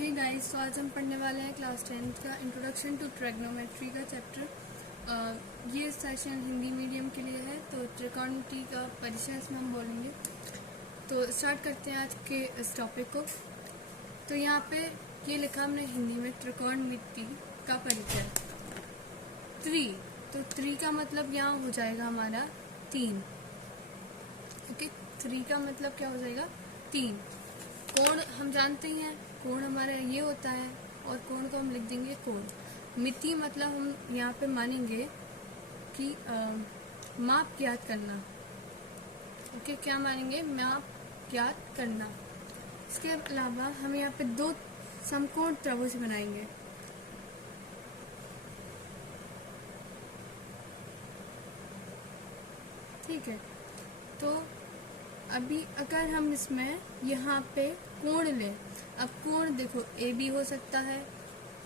Hey guys, तो आज हम पढ़ने वाले हैं क्लास 10th का इंट्रोडक्शन टू ट्रिग्नोमेट्री का चैप्टर। ये सेशन हिंदी मीडियम के लिए है, तो त्रिकोणमिति का परिचय इसमें हम बोलेंगे। तो स्टार्ट करते हैं आज के इस टॉपिक को। तो यहाँ पे ये लिखा हमने हिंदी में त्रिकोणमिति का परिचय। तो त्रि का मतलब यहाँ हो जाएगा हमारा 3। ओके, 3 का मतलब क्या हो जाएगा? 3। कोण हम जानते ही हैं, कोण हमारा ये होता है और कोण को हम लिख देंगे कोण। मिति मतलब हम यहाँ पे मानेंगे कि माप ज्ञात करना। ओके, क्या मानेंगे? माप ज्ञात करना। इसके अलावा हम यहाँ पे 2 समकोण त्रिभुज बनाएंगे। ठीक है, तो अभी अगर हम इसमें यहाँ पे कोण लें, अब कोण देखो ए भी हो सकता है,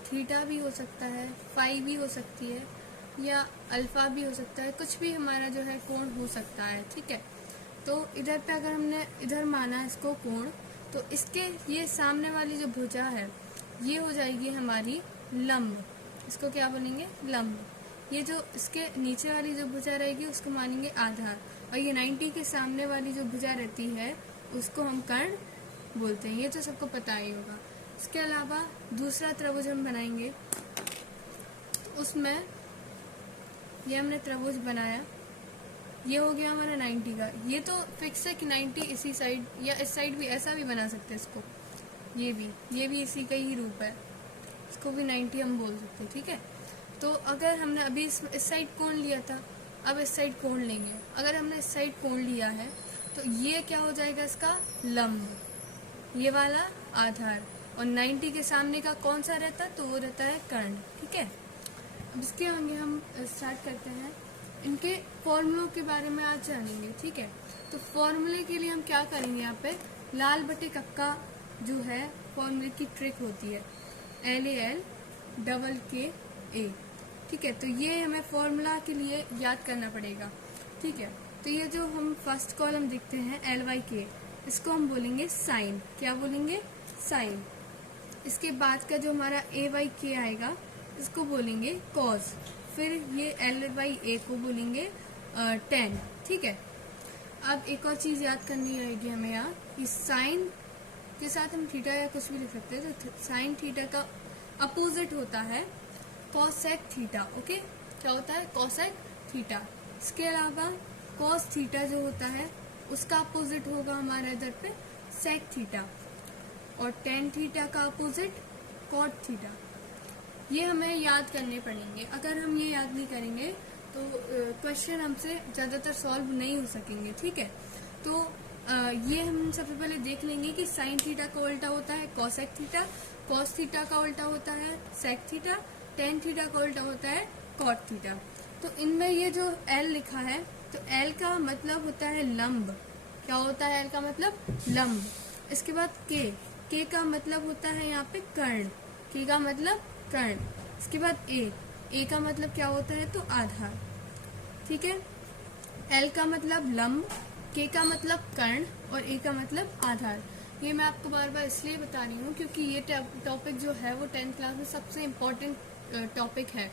थीटा भी हो सकता है, फाई भी हो सकती है, या अल्फा भी हो सकता है, कुछ भी हमारा जो है कोण हो सकता है। ठीक है, तो इधर पे अगर हमने इधर माना इसको कोण, तो इसके ये सामने वाली जो भुजा है ये हो जाएगी हमारी लंब। इसको क्या बोलेंगे? लंब। ये जो इसके नीचे वाली जो भुजा रहेगी उसको मानेंगे आधार, और ये 90 के सामने वाली जो भुजा रहती है उसको हम कर्ण बोलते हैं। ये तो सबको पता ही होगा। इसके अलावा दूसरा त्रिभुज हम बनाएंगे, तो उसमें ये हमने त्रिभुज बनाया, ये हो गया हमारा 90 का। ये तो फिक्स है कि 90 इसी साइड या इस साइड भी ऐसा भी बना सकते हैं इसको। ये भी इसी का ही रूप है, इसको भी 90 हम बोल सकते हैं। ठीक है, तो अगर हमने अभी इस साइड कोण लिया था, अब इस साइड कोण लेंगे। अगर हमने इस साइड कोण लिया है तो ये क्या हो जाएगा? इसका लंब, ये वाला आधार, और 90 के सामने का कौन सा रहता है? तो वो रहता है कर्ण। ठीक है, अब इसके आगे हम स्टार्ट करते हैं। इनके फॉर्मूलों के बारे में आज जानेंगे। ठीक है, तो फॉर्मूले के लिए हम क्या करेंगे? यहाँ पे लाल बटे कक्का जो है फॉर्मूले की ट्रिक होती है, LAL डबल KA। ठीक है, तो ये हमें फॉर्मूला के लिए याद करना पड़ेगा। ठीक है, तो ये जो हम फर्स्ट कॉलम देखते हैं LYK, इसको हम बोलेंगे साइन। क्या बोलेंगे? साइन। इसके बाद का जो हमारा AYK आएगा इसको बोलेंगे कॉस। फिर ये LYA को बोलेंगे टेन। ठीक है, अब एक और चीज याद करनी रहेगी हमें यहाँ, कि साइन के साथ हम थीटा या कुछ भी लिख सकते हैं। तो साइन थीटा का अपोजिट होता है कॉसेक थीटा। ओके, क्या होता है? Cosec theta. इसके अलावा कॉस थीटा जो होता है उसका अपोजिट होगा हमारा इधर पे सेक थीटा, और टेन थीटा का अपोजिट कॉट थीटा। ये हमें याद करने पड़ेंगे। अगर हम ये याद नहीं करेंगे तो क्वेश्चन हमसे ज्यादातर सॉल्व नहीं हो सकेंगे। ठीक है, तो ये हम सबसे पहले देख लेंगे कि साइन थीटा का उल्टा होता है कॉसेक थीटा, कॉस थीटा का उल्टा होता है सेक थीटा, टेन थीटा का उल्टा होता है कॉट थीटा। तो इनमें ये जो L लिखा है, तो L का मतलब होता है लंब। क्या होता है L का मतलब? लंब। इसके बाद K का मतलब होता है यहाँ पे कर्ण। K का मतलब कर्ण। इसके बाद A का मतलब क्या होता है? तो आधार। ठीक है, L का मतलब लंब, K का मतलब कर्ण, और A का मतलब आधार। ये मैं आपको बार बार इसलिए बता रही हूँ क्योंकि ये टॉपिक जो है वो 10th क्लास में सबसे इम्पोर्टेंट टॉपिक है।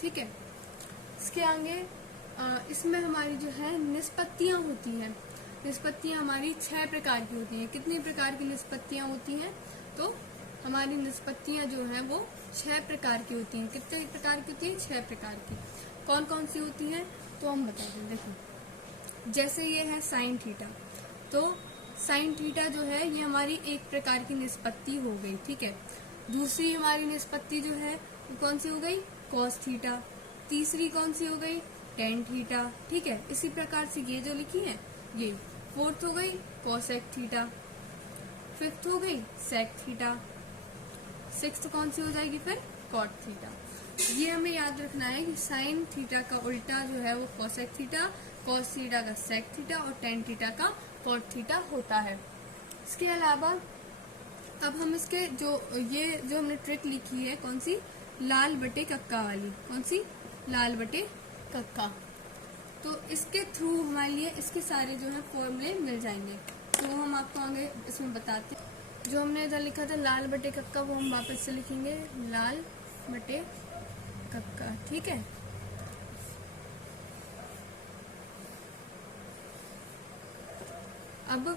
ठीक है, इसके आगे इसमें हमारी जो है निष्पत्तियां होती हैं। निष्पत्तियां हमारी 6 प्रकार की होती हैं। कितनी प्रकार की निष्पत्तियां होती हैं? तो हमारी निष्पत्तियां जो है वो 6 प्रकार की होती हैं। कितने प्रकार की होती हैं? 6 प्रकार की। कौन कौन सी होती हैं तो हम बताते हैं। देखो, जैसे ये है साइन थीटा, तो साइन थीटा जो है ये हमारी एक प्रकार की निष्पत्ति हो गई। ठीक है, दूसरी हमारी निष्पत्ति जो है वो कौन सी हो गई? Cos theta. तीसरी कौन सी हो गई? Tan theta. ठीक है, इसी प्रकार से ये जो लिखी है ये। फोर्थ हो गई कॉसेक थीटा, फिफ्थ हो गई सेक थीटा, सिक्स्थ कौन सी हो जाएगी फिर? Cot theta. ये हमें याद रखना है कि साइन थीटा का उल्टा जो है वो कॉसेक थीटा, कॉस थीटा का सेक थीटा, और टेन थीटा का कॉट थीटा होता है। इसके अलावा अब हम इसके जो हमने ट्रिक लिखी है, कौन सी? लाल बटे कक्का वाली। कौन सी? लाल बटे कक्का। तो इसके थ्रू हमारे लिए इसके सारे जो है फॉर्मूले मिल जाएंगे। तो हम आपको आगे इसमें बताते हैं। जो हमने इधर लिखा था लाल बटे कक्का, वो हम वापस से लिखेंगे लाल बटे कक्का। ठीक है, अब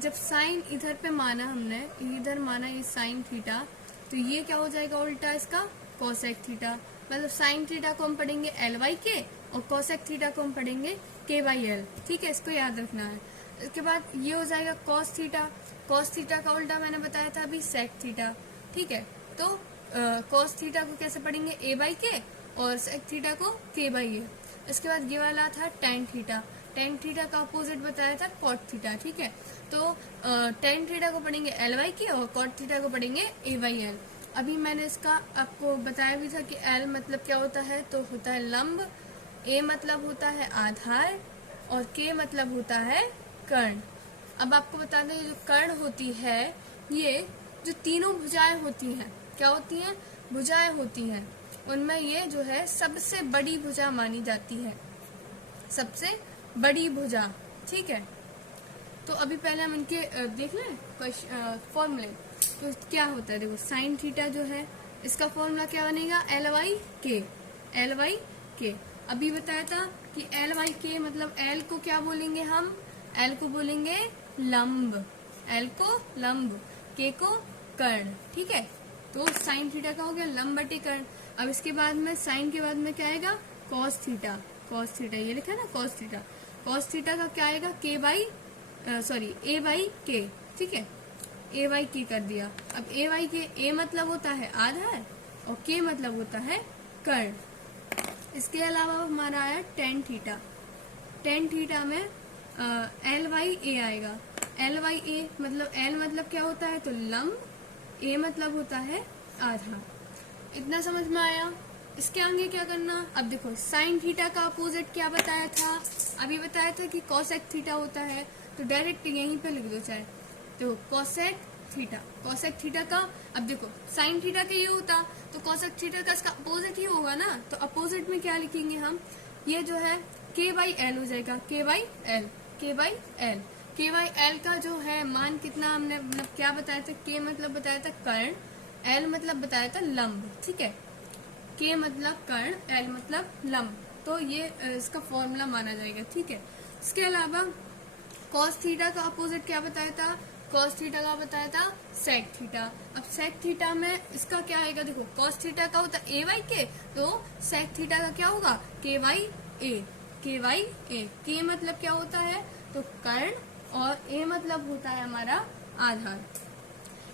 जब साइन इधर पे माना हमने, इधर माना ये साइन थीटा, तो ये क्या हो जाएगा उल्टा इसका कोसेक थीटा। मतलब साइन थीटा को हम पढ़ेंगे एल बाई के और कोसेक थीटा को हम पढ़ेंगे के बाई एल। ठीक है, इसको याद रखना है। इसके बाद ये हो जाएगा कॉस थीटा। कॉस थीटा का उल्टा मैंने बताया था अभी सेक थीटा। ठीक है, तो कॉस थीटा को कैसे पढ़ेंगे ए बाई के और सेक थीटा को के बाई ए। इसके बाद ये वाला था टेन थीटा। टेन थीटा का अपोजिट बताया था कॉट थीटा। ठीक है, तो टेन थीटा को पढ़ेंगे एल बाई के और कॉट थीटा को पढ़ेंगे ए बाई एल। अभी मैंने इसका आपको बताया भी था कि एल मतलब क्या होता है, तो होता है लंब, ए मतलब होता है आधार और के मतलब होता है कर्ण। अब आपको बता दें, जो कर्ण होती है, ये जो तीनों भुजाएं होती हैं, क्या होती हैं, भुजाएं होती हैं, उनमें ये जो है सबसे बड़ी भुजा मानी जाती है, सबसे बड़ी भुजा। ठीक है, तो अभी पहले हम इनके देख लें फॉर्मूले। तो क्या होता है, देखो साइन थीटा जो है इसका फॉर्मूला क्या बनेगा, एल वाई के। एल वाई के अभी बताया था कि एल वाई के मतलब एल को क्या बोलेंगे हम, एल को बोलेंगे लंब, एल को लंब, के को कर्ण। ठीक है, तो साइन थीटा का हो गया लंब बटे कर्ण। अब इसके बाद में साइन के बाद में क्या आएगा, कॉस थीटा। कॉस थीटा ये लिखा है ना, कॉस थीटा। कॉस थीटा का क्या आएगा, के बाई सॉरी ए बाई के। ठीक है, ए बाई के कर दिया। अब ए बाई के, ए मतलब होता है आधार और के मतलब होता है कर्ण। इसके अलावा हमारा आया टेन थीटा। टेन थीटा में एल वाई ए आएगा। एल वाई ए मतलब एल मतलब क्या होता है, तो लंब, ए मतलब होता है आधार। इतना समझ में आया। इसके आगे क्या करना, अब देखो साइन थीटा का अपोजिट क्या बताया था, अभी बताया था कि कोसेक थीटा होता है, तो डायरेक्ट यहीं पे लिख दो चाहे, तो कोसेक थीटा। कोसेक थीटा का, अब देखो साइन थीटा का ये होता, तो कोसेक थीटा का इसका अपोजिट ही होगा ना, तो अपोजिट में क्या लिखेंगे हम, ये जो है के बाई एल हो जाएगा, के बाई एल, के बाई एल। के बाई एल का जो है मान कितना हमने मतलब क्या बताया था, के मतलब बताया था कर्ण, एल मतलब बताया था लंब। ठीक है, के मतलब कर्ण, एल मतलब लंब, तो ये इसका फॉर्मूला माना जाएगा। ठीक है, इसके अलावा कॉस थीटा का अपोजिट क्या बताया था, कॉस थीटा का बताया था सेक थीटा। अब सेक थीटा में इसका क्या आएगा, देखो कॉस थीटा का होता है ए वाई के, तो सेक थीटा का क्या होगा, के वाई ए, के वाई ए। के मतलब क्या होता है, तो कर्ण, और ए मतलब होता है हमारा आधार।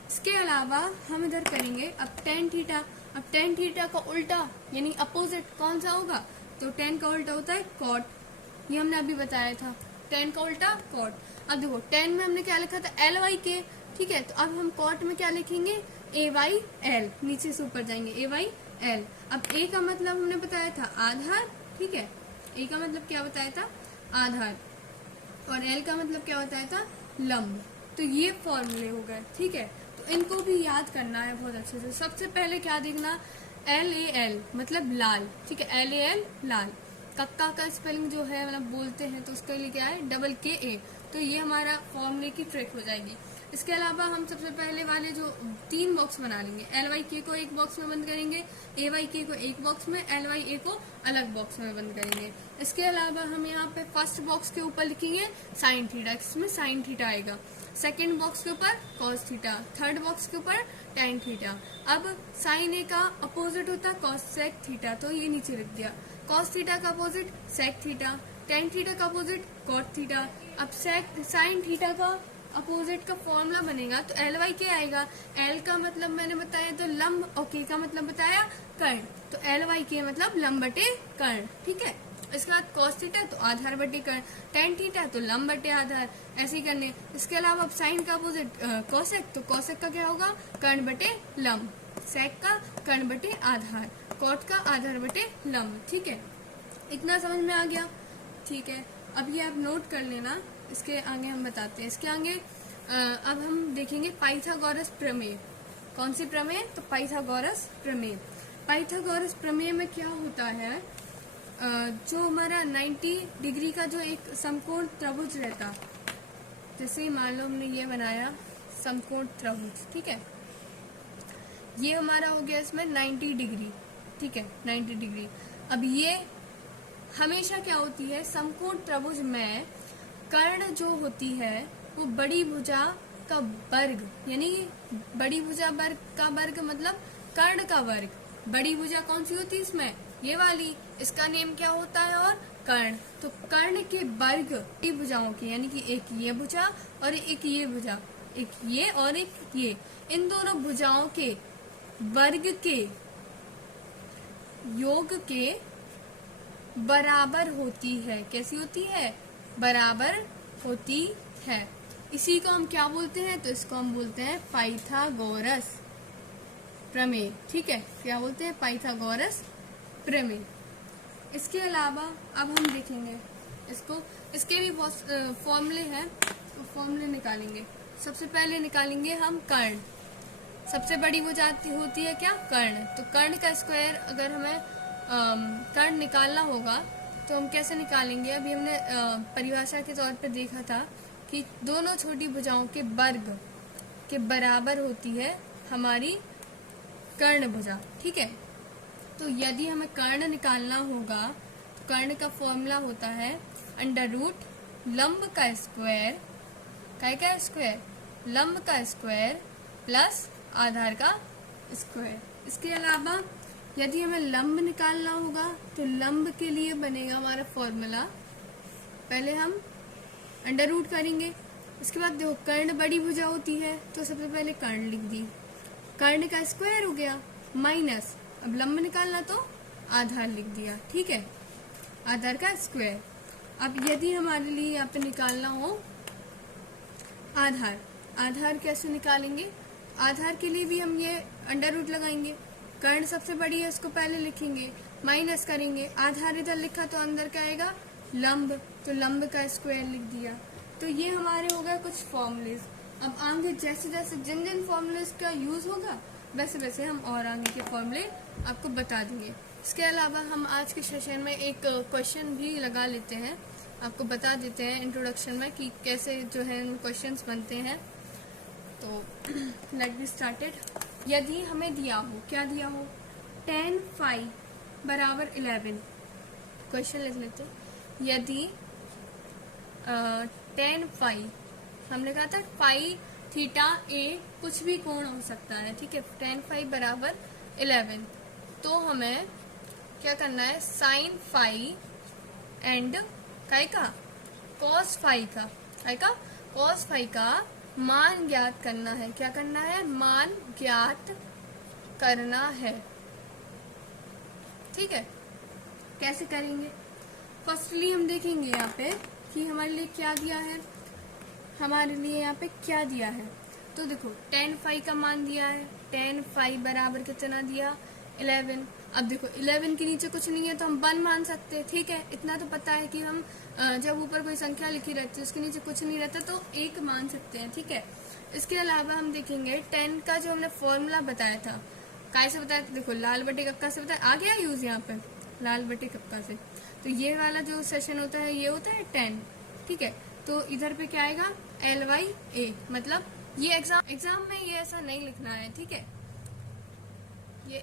इसके अलावा हम इधर करेंगे अब टेन थीटा। अब टेन थीटा का उल्टा यानी अपोजिट कौन सा होगा, तो टेन का उल्टा होता है कॉट। ये हमने अभी बताया था, टेन का उल्टा कॉट। अब देखो टेन में हमने क्या लिखा था, एल वाई के। ठीक है, तो अब हम कॉट में क्या लिखेंगे, ए वाई एल, नीचे से ऊपर जाएंगे, ए वाई एल। अब ए का मतलब हमने बताया था आधार। ठीक है, ए का मतलब क्या बताया था, आधार, और एल का मतलब क्या बताया था, लंब। तो ये फॉर्मूले हो गए। ठीक है, तो इनको भी याद करना है बहुत अच्छे से। सबसे पहले क्या देखना, एल ए एल मतलब लाल। ठीक है, एल ए एल लाल। कक्का का स्पेलिंग जो है मतलब बोलते हैं तो उसके लिए क्या है, डबल के ए। तो ये हमारा फॉर्मूले की ट्रिक हो जाएगी। इसके अलावा हम सबसे पहले वाले जो 3 बॉक्स बना लेंगे, एल वाई के को एक बॉक्स में बंद करेंगे, ए वाई के को एक बॉक्स में, एल वाई ए को अलग बॉक्स में बंद करेंगे। इसके अलावा हम यहाँ पे फर्स्ट बॉक्स के ऊपर लिखेंगे साइन थीटा, इसमें साइन थीटा आएगा। सेकेंड बॉक्स के ऊपर कॉस थीटा, थर्ड बॉक्स के ऊपर टेन थीटा। अब साइन ए का अपोजिट होता है कॉसेक थीटा, तो ये नीचे लिख दिया। कॉस थीटा का opposite sec theta, tan theta का अपोजिट कॉट थीटा। अब सेक साइन थीटा का अपोजिट का फॉर्मूला बनेगा, तो एल वाई के आएगा। एल का मतलब मैंने बताया तो लंब, और के का मतलब बताया कर्ण, तो एल वाई के मतलब लंब बटे कर्ण। ठीक है, इसके बाद कॉस थीटा तो आधार बटे कर्ण, टेन थीटा तो लंब बटे आधार, ऐसे ही करने। इसके अलावा अब साइन का अपोजिट कॉसेक, तो कॉसेक का क्या होगा, कर्ण बटे लंब, सेक का कर्ण बटे आधार, कॉट का आधार बटे लंब। ठीक है, इतना समझ में आ गया। ठीक है, अब ये आप नोट कर लेना, इसके आगे हम बताते हैं। इसके आगे अब हम देखेंगे पाइथागोरस प्रमेय। कौन सी प्रमेय, तो पाइथागोरस प्रमेय। पाइथागोरस प्रमेय में क्या होता है, जो हमारा 90 डिग्री का जो एक समकोण त्रिभुज रहता, जैसे मान लो हमने ये बनाया समकोण त्रिभुज, ठीक है, ये हमारा हो गया इसमें 90 डिग्री, ठीक है, 90 डिग्री। अब ये हमेशा क्या होती है, समकोण त्रिभुज में कर्ण जो होती है वो बड़ी भुजा का वर्ग, यानी बड़ी भुजा वर्ग का वर्ग मतलब कर्ण का वर्ग। बड़ी भुजा कौन सी होती है इसमें, ये वाली, इसका नेम क्या होता है, और कर्ण। तो कर्ण के वर्ग की भुजाओं के, यानी कि एक ये भुजा और एक ये भुजा, एक ये और एक ये, इन दोनों भुजाओं के वर्ग के योग के बराबर होती है। कैसी होती है, बराबर होती है। इसी को हम क्या बोलते हैं, तो इसको हम बोलते हैं पाइथागोरस प्रमेय, ठीक है, क्या बोलते हैं, पाइथागोरस प्रमेय। इसके अलावा अब हम देखेंगे इसको, इसके भी बहुत फॉर्मूले हैं, तो फॉर्मूले निकालेंगे। सबसे पहले निकालेंगे हम कर्ण। सबसे बड़ी भुजा होती है क्या, कर्ण। तो कर्ण का स्क्वायर अगर हमें कर्ण निकालना होगा तो हम कैसे निकालेंगे, अभी हमने परिभाषा के तौर पे देखा था कि दोनों छोटी भुजाओं के वर्ग के बराबर होती है हमारी कर्ण भुजा, ठीक है। तो यदि हमें कर्ण निकालना होगा तो कर्ण का फॉर्मूला होता है अंडर रूट लंब का स्क्वायर, का स्क्वायर, लंब का स्क्वायर प्लस आधार का स्क्वायर। इसके अलावा यदि हमें लंब निकालना होगा तो लंब के लिए बनेगा हमारा फॉर्मूला, पहले हम अंडर रूट करेंगे, उसके बाद देखो कर्ण बड़ी भुजा होती है तो सबसे पहले कर्ण लिख दी, कर्ण का स्क्वायर हो गया माइनस, अब लंब निकालना तो आधार लिख दिया, ठीक है, आधार का स्क्वायर। अब यदि हमारे लिए यहाँ पे निकालना हो आधार, आधार कैसे निकालेंगे, आधार के लिए भी हम ये अंडर रूट लगाएंगे, कर्ण सबसे बड़ी है उसको पहले लिखेंगे, माइनस करेंगे, आधार इधर लिखा तो अंदर क्या आएगा लंब, तो लंब का स्क्वायर लिख दिया। तो ये हमारे हो गए कुछ फॉर्मूलेज। अब आगे जैसे जैसे जिन जिन फॉर्मूलेज का यूज होगा वैसे वैसे हम और आगे के फॉर्मूले आपको बता देंगे। इसके अलावा हम आज के सेशन में एक क्वेश्चन भी लगा लेते हैं, आपको बता देते हैं इंट्रोडक्शन में कि कैसे जो है क्वेश्चंस बनते हैं। तो लेट बी स्टार्टेड। यदि हमें दिया हो, क्या दिया हो, tan phi बराबर 11, क्वेश्चन लिख लेते हैं। यदि tan phi, हमने कहा था फाई थीटा ए कुछ भी कोण हो सकता है, ठीक है, tan phi बराबर 11, तो हमें क्या करना है, sin phi एंड का cos phi का cos phi का मान ज्ञात करना है। क्या करना है, मान ज्ञात करना है, ठीक है। कैसे करेंगे, फर्स्टली हम देखेंगे यहाँ पे कि हमारे लिए क्या दिया है, हमारे लिए यहाँ पे क्या दिया है। तो देखो tan phi का मान दिया है, tan phi बराबर कितना दिया 11। अब देखो 11 के नीचे कुछ नहीं है तो हम 1 मान सकते हैं, ठीक है, इतना तो पता है कि हम जब ऊपर कोई संख्या लिखी रहती है उसके नीचे कुछ नहीं रहता तो 1 मान सकते हैं, ठीक है। इसके अलावा हम देखेंगे tan का जो हमने फॉर्मूला बताया था, काय से बताया था, देखो लाल बटे कक्का से बताया, आ गया यूज यहाँ पे लाल बटे कक्का से। तो ये वाला जो सेशन होता है ये होता है tan, ठीक है। तो इधर पे क्या आएगा LYA, मतलब ये एग्जाम में ये ऐसा नहीं लिखना है, ठीक है। ये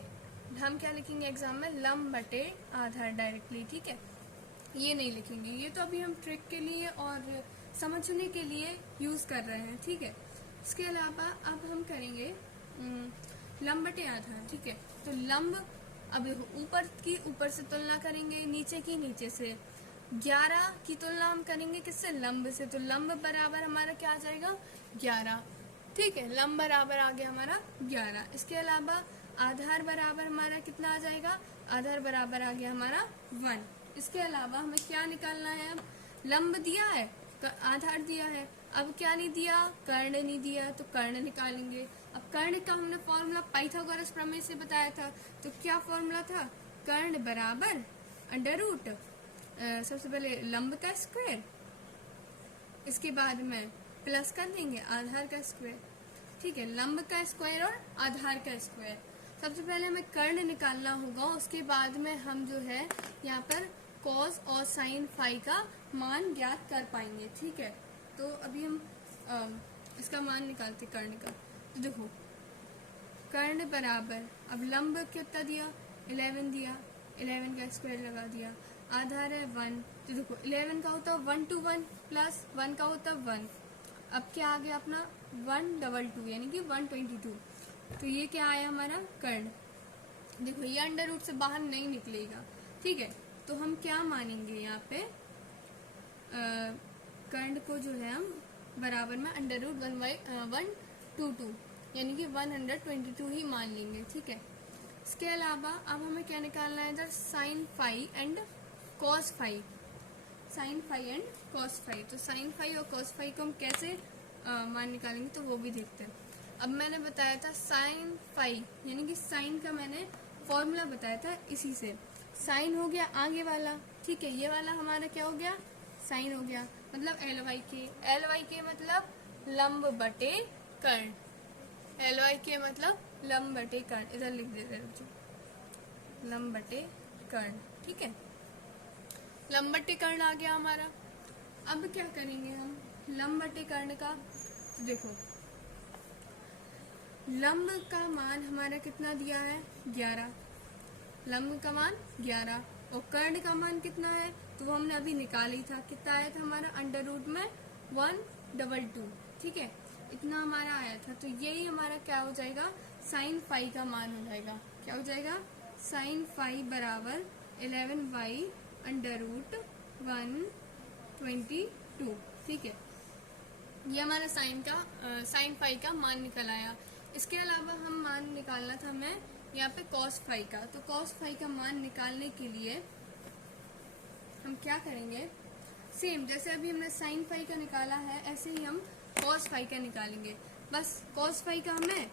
हम क्या लिखेंगे एग्जाम में, लंब बटे आधार डायरेक्टली, ठीक है, ये नहीं लिखेंगे, ये तो अभी हम ट्रिक के लिए और समझने के लिए यूज कर रहे हैं, ठीक है। इसके अलावा अब हम करेंगे लंब बटे आधार, ठीक है। तो लंब, अब ऊपर की ऊपर से तुलना करेंगे, नीचे की नीचे से, 11 की तुलना हम करेंगे किससे, लंब से, तो लंब बराबर हमारा क्या आ जाएगा 11, ठीक है, लंब बराबर आ गया हमारा 11। इसके अलावा आधार बराबर हमारा कितना आ जाएगा, आधार बराबर आ गया हमारा 1। इसके अलावा हमें क्या निकालना है, अब लंब दिया है, आधार दिया है, अब क्या नहीं दिया, कर्ण नहीं दिया, तो कर्ण निकालेंगे। अब कर्ण का हमने फॉर्मूला पाइथागोरस प्रमेय से बताया था, तो क्या फॉर्मूला था, कर्ण बराबर अंडर रूट सबसे पहले लंब का स्क्वायर, इसके बाद में प्लस कर देंगे आधार का स्क्वायर, ठीक है, लंब का स्क्वायर और आधार का स्क्वायर। सबसे पहले हमें कर्ण निकालना होगा, उसके बाद में हम जो है यहाँ पर cos और sin phi का मान ज्ञात कर पाएंगे, ठीक है। तो अभी हम इसका मान निकालते कर्ण का। तो देखो कर्ण बराबर, अब लंब कितना दिया 11 दिया, 11 का स्क्वायर लगा दिया, आधार है 1। तो देखो 11 का होता है 1 to 1 प्लस 1 का होता है 1। अब क्या आ गया अपना 122 यानी कि 122। तो ये क्या आया हमारा कर्ण। देखो ये अंडर रूट से बाहर नहीं निकलेगा, ठीक है। तो हम क्या मानेंगे यहाँ पे कर्ण को जो है हम बराबर में अंडर रूट 1/122 यानी कि 122 ही मान लेंगे, ठीक है। इसके अलावा अब हमें क्या निकालना है इधर sine phi and cos phi, sine phi and cos phi. तो साइन फाई और कॉस फाई को हम कैसे मान निकालेंगे तो वो भी देखते हैं। अब मैंने बताया था साइन फाई यानी कि साइन का मैंने फॉर्मूला बताया था, इसी से साइन हो गया आगे वाला, ठीक है। ये वाला हमारा क्या हो गया साइन हो गया, मतलब एल वाई के मतलब लंब बटे कर्ण, एल वाई के मतलब लंब बटे कर्ण, इधर लिख देते हैं लंब बटे कर्ण, ठीक है। लंब बटे कर्ण आ गया हमारा। अब क्या करेंगे हम लंब बटे कर्ण का। तो देखो लंब का मान हमारा कितना दिया है 11, लंब का मान 11 और कर्ण का मान कितना है तो वो हमने अभी निकाल ही था, कितना आया था हमारा अंडर रूट में 122, ठीक है। इतना हमारा आया था। तो यही हमारा क्या हो जाएगा साइन फाई का मान हो जाएगा। क्या हो जाएगा साइन फाई बराबर 11y अंडर रूट 122, ठीक है। ये हमारा साइन फाई का मान निकल आया। इसके अलावा हम मान निकालना था हमें यहाँ पे कॉस फाई का। तो कॉस फाई का मान निकालने के लिए हम क्या करेंगे, सेम जैसे अभी हमने साइन फाई का निकाला है ऐसे ही हम कॉस फाई का निकालेंगे। बस कॉस फाई का हमें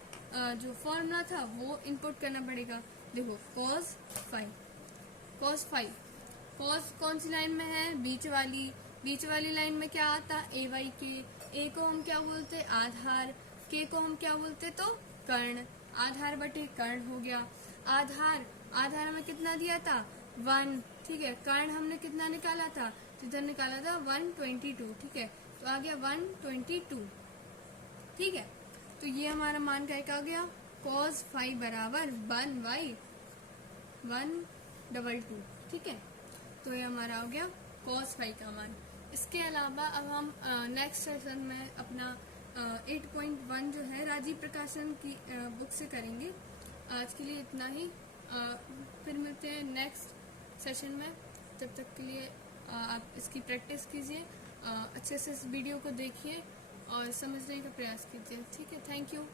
जो फॉर्मूला था वो इनपुट करना पड़ेगा। देखो कॉस फाई कॉस कौन सी लाइन में है बीच वाली लाइन में क्या आता ए वाई के, ए को हम क्या बोलते आधार, के को हम क्या बोलते तो कर्ण, आधार बटे कर्ण हो गया। आधार हमें कितना दिया था 1, ठीक है। कर्ण हमने कितना निकाला था तो इधर निकाला था 122, ठीक है। तो आ गया 122, ठीक है। तो ये हमारा मान क्या आ गया cos फाई बराबर 1/122, ठीक है। तो ये हमारा हो गया cos फाई का मान। इसके अलावा अब हम नेक्स्ट सेशन में अपना 8.1 जो है राजीव प्रकाशन की बुक से करेंगे। आज के लिए इतना ही, फिर मिलते हैं नेक्स्ट सेशन में। तब तक के लिए आप इसकी प्रैक्टिस कीजिए, अच्छे से इस वीडियो को देखिए और समझने का प्रयास कीजिए, ठीक है। Thank you.